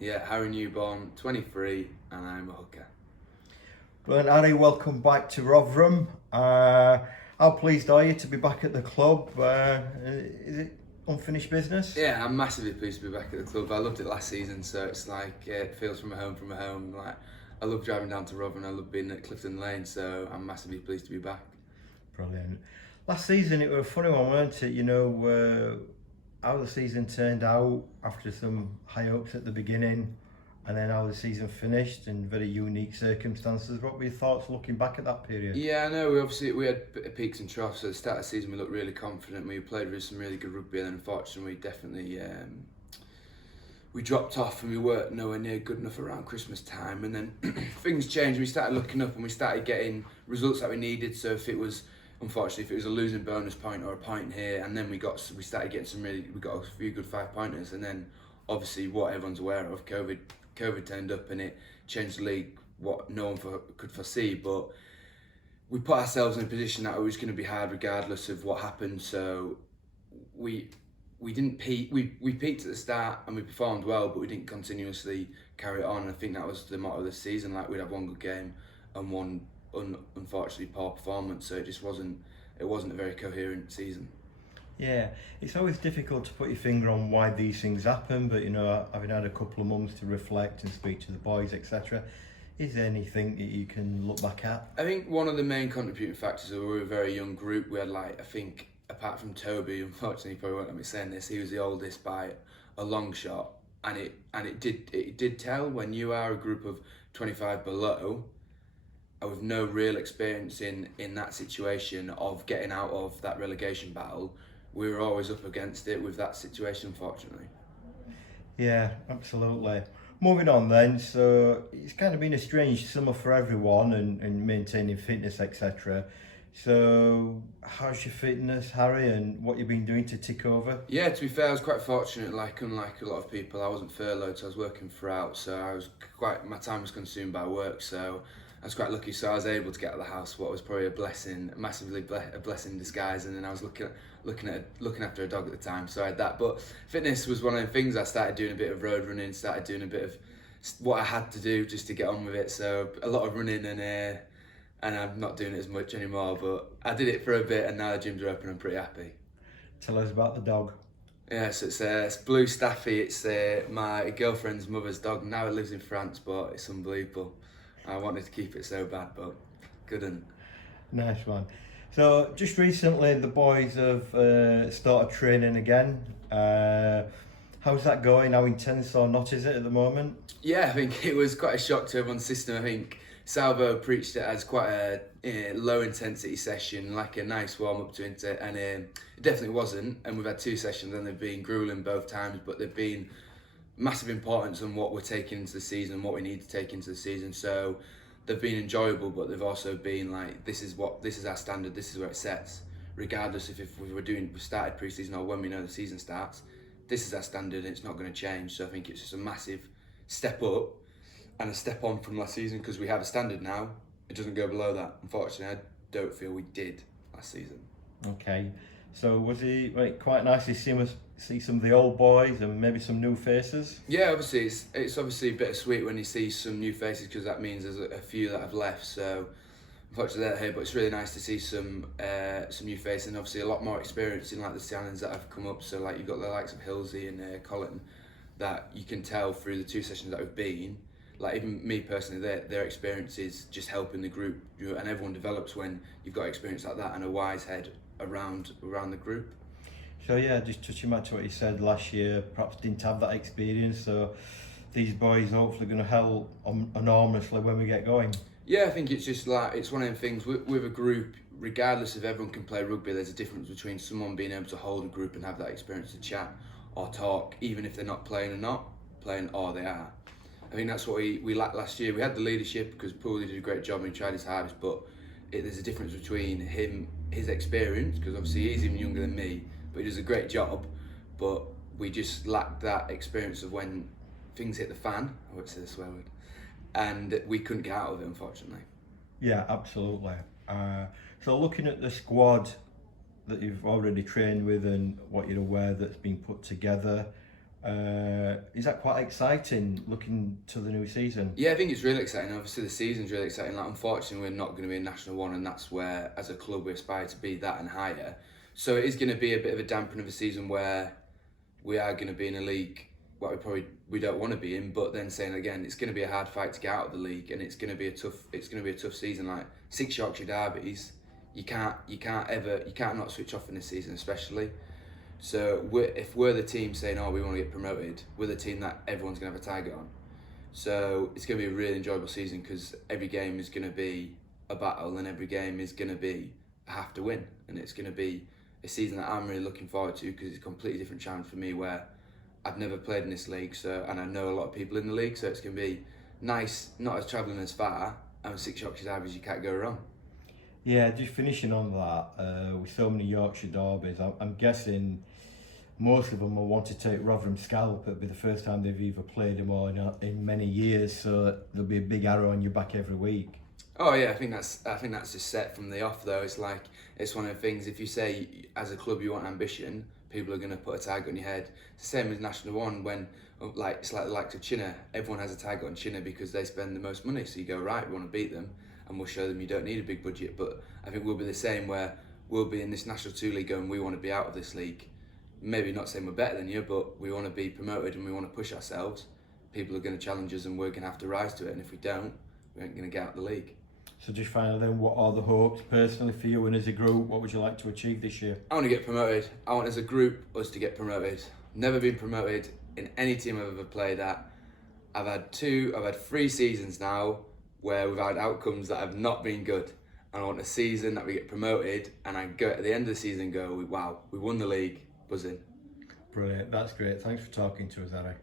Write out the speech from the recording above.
Yeah, Harry Newborn, 23, and I'm a hooker. Well, Harry, welcome back to Rotherham. How pleased are you to be back at the club? Is it unfinished business? Yeah, I'm massively pleased to be back at the club. I loved it last season, so it's like it feels from a home. Like I love driving down to Rotherham. I love being at Clifton Lane, so I'm massively pleased to be back. Brilliant. Last season it was a funny one, weren't it? How the season turned out after some high hopes at the beginning, and then how the season finished in very unique circumstances. What were your thoughts looking back at that period? Yeah, I know. We had peaks and troughs. At the start of the season, we looked really confident. We played with some really good rugby, and unfortunately, we definitely we dropped off, and we weren't nowhere near good enough around Christmas time. And then things changed. We started looking up, and we started getting results that we needed. So unfortunately, if it was a losing bonus point or a point here, and then we started getting we got a few good 5-pointers, and then obviously what everyone's aware of, COVID turned up, and it changed the league. What no one could foresee, but we put ourselves in a position that it was going to be hard regardless of what happened. So we we didn't peak. We peaked at the start and we performed well, but we didn't continuously carry it on. And I think that was the motto of the season. Like we'd have one good game and one unfortunately poor performance. So it wasn't a very coherent season. Yeah, it's always difficult to put your finger on why these things happen, but having had a couple of months to reflect and speak to the boys, etc., is there anything that you can look back at? I think one of the main contributing factors is we were a very young group. We had I think apart from Toby, unfortunately he probably won't let me saying this, he was the oldest by a long shot, and it did tell when you are a group of 25 below with no real experience in that situation of getting out of that relegation battle. We were always up against it with that situation, unfortunately. Yeah, absolutely. Moving on then, so it's kind of been a strange summer for everyone and maintaining fitness, etc. So, how's your fitness, Harry, and what you've been doing to tick over? Yeah, to be fair, I was quite fortunate. Like unlike a lot of people, I wasn't furloughed, so I was working throughout. So my time was consumed by work. So I was quite lucky. So I was able to get out of the house. What was probably a blessing, a blessing in disguise. And then I was looking after a dog at the time, so I had that. But fitness was one of the things. I started doing a bit of road running, started doing a bit of what I had to do just to get on with it. So a lot of running and I'm not doing it as much anymore. But I did it for a bit, and now the gyms are open. I'm pretty happy. Tell us about the dog. Yeah, so it's Blue Staffy. It's my girlfriend's mother's dog. Now it lives in France, but it's unbelievable. I wanted to keep it so bad, but couldn't. Nice one. So, just recently, the boys have started training again. How's that going? How intense or not is it at the moment? Yeah, I think it was quite a shock to everyone's system. I think Salvo preached it as quite a low intensity session, like a nice warm up to it, and it definitely wasn't. And we've had 2 sessions, and they've been grueling both times, but they've been massive importance on what we're taking into the season and what we need to take into the season. So they've been enjoyable, but they've also been like, this is our standard, this is where it sets. Regardless if we started pre-season or when we know the season starts, this is our standard and it's not going to change. So I think it's just a massive step up and a step on from last season because we have a standard now. It doesn't go below that. Unfortunately, I don't feel we did last season. Okay. So, was it quite nice to see some of the old boys and maybe some new faces? Yeah, obviously it's obviously a bit sweet when you see some new faces because that means there's a few that have left. So unfortunately they're here, but it's really nice to see some new faces and obviously a lot more experience in like the signings that have come up. So like you've got the likes of Hilsey and Colin that you can tell through the 2 sessions that we've been. Like even me personally, their experience is just helping the group, and everyone develops when you've got experience like that and a wise head around the group. So yeah, just touching back to what you said last year, perhaps didn't have that experience. So these boys hopefully going to help enormously when we get going. Yeah, I think it's just like it's one of them things with a group. Regardless if everyone can play rugby, there's a difference between someone being able to hold a group and have that experience to chat or talk, even if they're not playing or they are. I think that's what we lacked last year. We had the leadership because Pooley did a great job and he tried his hardest, but there's a difference between his experience, because obviously he's even younger than me, but he does a great job, but we just lacked that experience of when things hit the fan, I won't say the swear word, and we couldn't get out of it, unfortunately. Yeah, absolutely. So looking at the squad that you've already trained with and what you're aware that's been put together, Is that quite exciting looking to the new season? Yeah, I think it's really exciting. Obviously, the season's really exciting. Like, unfortunately, we're not going to be in National One, and that's where, as a club, we aspire to be that and higher. So it is going to be a bit of a dampening of a season where we are going to be in a league what we don't want to be in. But then saying again, it's going to be a hard fight to get out of the league, and it's going to be a tough season. Like 6 Yorkshire derbies, you can't not switch off in this season, especially. So if we're the team saying, oh, we want to get promoted, we're the team that everyone's going to have a target on. So it's going to be a really enjoyable season because every game is going to be a battle and every game is going to be a have to win. And it's going to be a season that I'm really looking forward to because it's a completely different challenge for me where I've never played in this league, and I know a lot of people in the league, so it's going to be nice, not as travelling as far, and with 6 Yorkshire derbies you can't go wrong. Yeah, just finishing on that, with so many Yorkshire derbies, I'm guessing most of them will want to take Rotherham scalp. It'll be the first time they've either played them or in many years, so there'll be a big arrow on your back every week. Oh yeah, I think that's just set from the off though. It's one of the things. If you say as a club you want ambition, people are going to put a target on your head. It's the same as National One when it's like the likes of Chinna. Everyone has a target on Chinna because they spend the most money. So you go, right, we want to beat them, and we'll show them you don't need a big budget. But I think we'll be the same where we'll be in this National 2 league going, we want to be out of this league. Maybe not saying we're better than you, but we want to be promoted and we want to push ourselves. People are going to challenge us and we're going to have to rise to it. And if we don't, we ain't going to get out of the league. So just finally then, what are the hopes personally for you and as a group? What would you like to achieve this year? I want to get promoted. I want as a group us to get promoted. Never been promoted in any team I've ever played at. I've had 3 seasons now where we've had outcomes that have not been good. And I want a season that we get promoted and I go at the end of the season and go, wow, we won the league, buzzing. Brilliant, that's great. Thanks for talking to us, Harry.